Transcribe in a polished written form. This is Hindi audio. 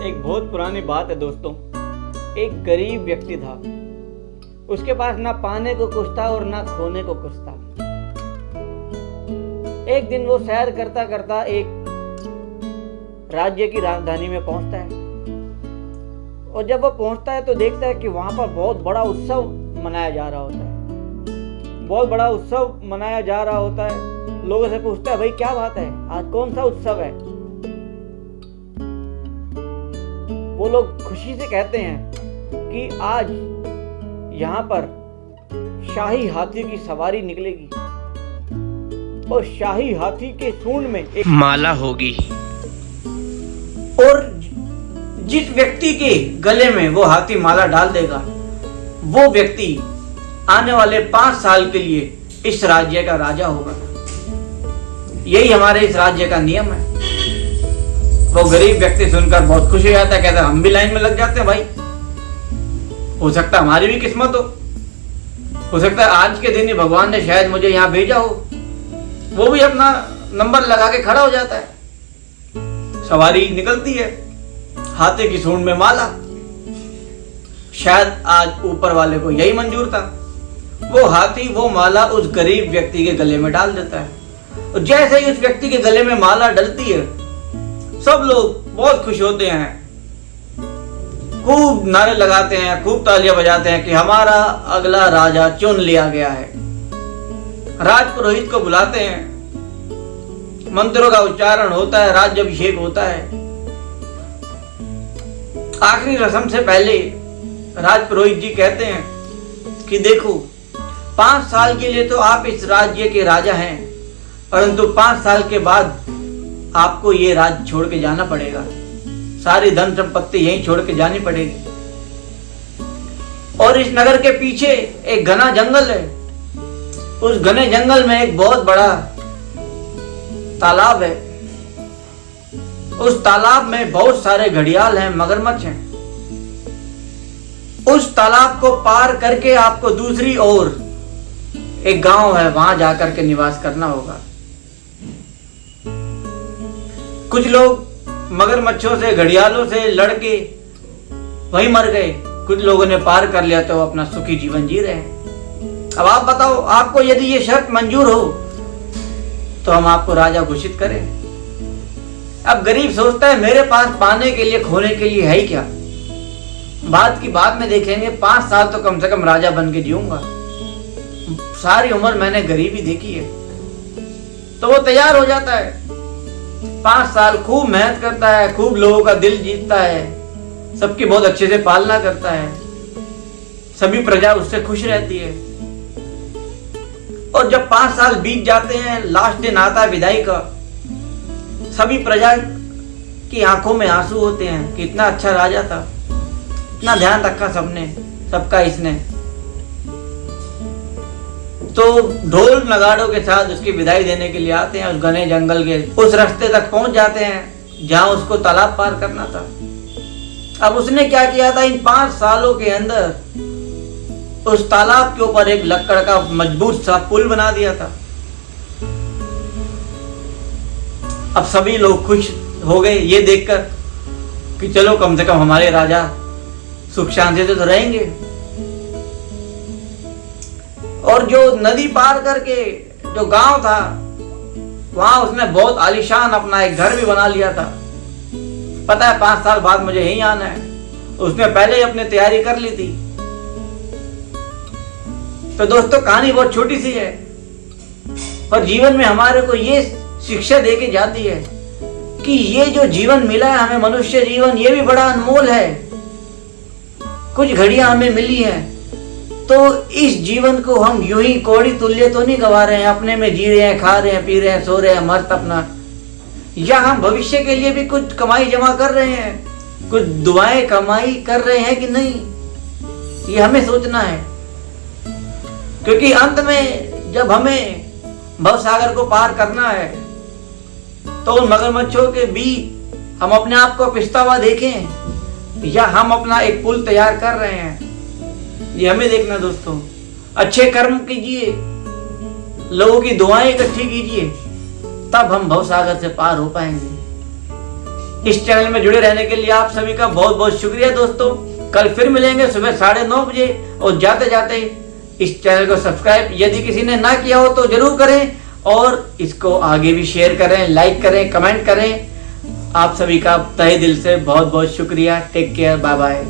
एक बहुत पुरानी बात है दोस्तों। एक गरीब व्यक्ति था, उसके पास ना पाने को कुछ था और ना खोने को कुछ था। एक दिन वो सैर करता करता एक राज्य की राजधानी में पहुंचता है, और जब वो पहुंचता है तो देखता है कि वहां पर बहुत बड़ा उत्सव मनाया जा रहा होता है। बहुत बड़ा उत्सव मनाया जा रहा होता है। लोगों से पूछता है, भाई क्या बात है, आज कौन सा उत्सव है? वो लोग खुशी से कहते हैं कि आज यहाँ पर शाही हाथी की सवारी निकलेगी और शाही हाथी के सूंड में एक माला होगी, और जिस व्यक्ति के गले में वो हाथी माला डाल देगा, वो व्यक्ति आने वाले 5 साल के लिए इस राज्य का राजा होगा। यही हमारे इस राज्य का नियम है। वो गरीब व्यक्ति सुनकर बहुत खुश हो जाता है, कहता है हम भी लाइन में लग जाते हैं भाई, हो सकता है हमारी भी किस्मत हो सकता है आज के दिन ही भगवान ने शायद मुझे यहाँ भेजा हो। वो भी अपना नंबर लगा के खड़ा हो जाता है। सवारी निकलती है, हाथी की सूंड में माला। शायद आज ऊपर वाले को यही मंजूर था। वो हाथी वो माला उस गरीब व्यक्ति के गले में डाल देता है, और जैसे ही उस व्यक्ति के गले में माला डलती है, सब लोग बहुत खुश होते हैं, खूब नारे लगाते हैं, खूब तालियां बजाते हैं कि हमारा अगला राजा चुन लिया गया है। राजपुरोहित को बुलाते हैं, मंत्रों का उच्चारण होता है, राज्याभिषेक होता है। आखिरी रस्म से पहले राजपुरोहित जी कहते हैं कि देखो, 5 साल के लिए तो आप इस राज्य के राजा हैं, परंतु 5 साल के बाद आपको ये राज्य छोड़ के जाना पड़ेगा। सारी धन संपत्ति यहीं छोड़ के जानी पड़ेगी। और इस नगर के पीछे एक घना जंगल है। उस घने जंगल में एक बहुत बड़ा तालाब है। उस तालाब में बहुत सारे घड़ियाल हैं, मगरमच्छ हैं। उस तालाब को पार करके आपको दूसरी ओर एक गांव है, वहां जाकर के निवास करना होगा। कुछ लोग मगरमच्छों से, घड़ियालों से लड़के वहीं मर गए, कुछ लोगों ने पार कर लिया तो अपना सुखी जीवन जी रहे हैं। अब आप बताओ, आपको यदि ये शर्त मंजूर हो तो हम आपको राजा घोषित करें। अब गरीब सोचता है, मेरे पास पाने के लिए खोने के लिए है ही क्या? बात की बात में देखेंगे, 5 साल तो कम से कम राजा बन के जीऊंगा। सारी उम्र मैंने गरीबी देखी है। तो वो तैयार हो जाता है। 5 साल खूब मेहनत करता है, खूब लोगों का दिल जीतता है, सबकी बहुत अच्छे से पालना करता है, सभी प्रजा उससे खुश रहती है। और जब 5 साल बीत जाते हैं, लास्ट दिन आता है विदाई का। सभी प्रजा की आंखों में आंसू होते हैं कि इतना अच्छा राजा था, इतना ध्यान रखा सबने, सबका इसने। तो ढोल नगाड़ों के साथ उसकी विदाई देने के लिए आते हैं। उस घने जंगल के उस रास्ते तक पहुंच जाते हैं जहां उसको तालाब पार करना था। अब उसने क्या किया था, इन 5 सालों के अंदर उस तालाब के ऊपर एक लकड़ का मजबूत सा पुल बना दिया था। अब सभी लोग खुश हो गए ये देखकर कि चलो कम से कम हमारे राजा सुख शांति से तो रहेंगे। और जो नदी पार करके जो गांव था, वहां उसने बहुत आलीशान अपना एक घर भी बना लिया था। पता है 5 साल बाद मुझे यहीं आना है, उसने पहले ही अपनी तैयारी कर ली थी। तो दोस्तों, कहानी बहुत छोटी सी है, पर जीवन में हमारे को ये शिक्षा देके जाती है कि ये जो जीवन मिला है हमें, मनुष्य जीवन, ये भी बड़ा अनमोल है। कुछ घड़ियां हमें मिली हैं, तो इस जीवन को हम यूं ही कौड़ी तुल्य तो नहीं गवा रहे हैं, अपने में जी रहे हैं, खा रहे हैं, पी रहे हैं, सो रहे हैं मस्त अपना, या हम भविष्य के लिए भी कुछ कमाई जमा कर रहे हैं, कुछ दुआएं कमाई कर रहे हैं कि नहीं, ये हमें सोचना है। क्योंकि अंत में जब हमें भवसागर को पार करना है, तो उन मगरमच्छों के बीच हम अपने आप को पिसता हुआ देखें, या हम अपना एक पुल तैयार कर रहे हैं, ये हमें देखना। दोस्तों, अच्छे कर्म कीजिए, लोगों की दुआएं इकट्ठी कीजिए, तब हम भवसागर से पार हो पाएंगे। इस चैनल में जुड़े रहने के लिए आप सभी का बहुत बहुत शुक्रिया दोस्तों। कल फिर मिलेंगे सुबह 9:30 बजे। और जाते जाते इस चैनल को सब्सक्राइब यदि किसी ने ना किया हो तो जरूर करें, और इसको आगे भी शेयर करें, लाइक करें, कमेंट करें। आप सभी का तहे दिल से बहुत बहुत शुक्रिया। Take care, bye bye.